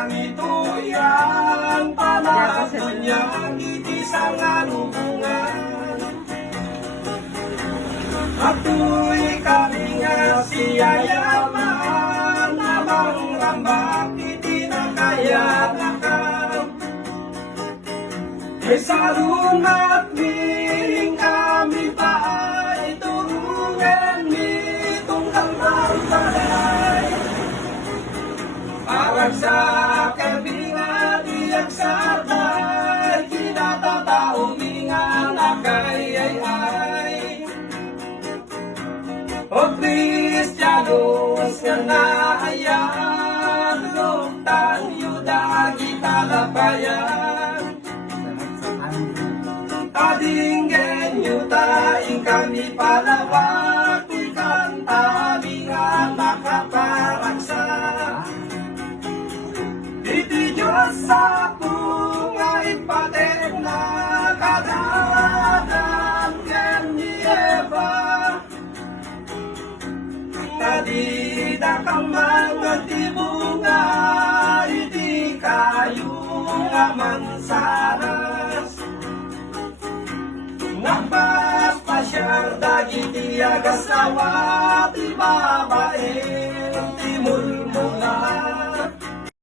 kami tuyang panahon niyang itisang hubungan. Matuloy kami nga siyayaman, namang rambak itinakayanakan. E salungat ning kami pa ay turungan ni tungkang martalay. Parang sa kabingan iyang sabay, kinatatao mingan nakay-ay-ay. O Kristiyanos nga naayan, lugtan yuda gitalapayan. Adinggen yuda ing kami palawak, ikan tami nga nakaparagsa. Iti Diyos sa nga ipaten na kadadan ken ni Eva. Tadi dakang mga tibunga, iti kayo nga mansanas. Nagpas pasyar dagiti agasawa ti babae.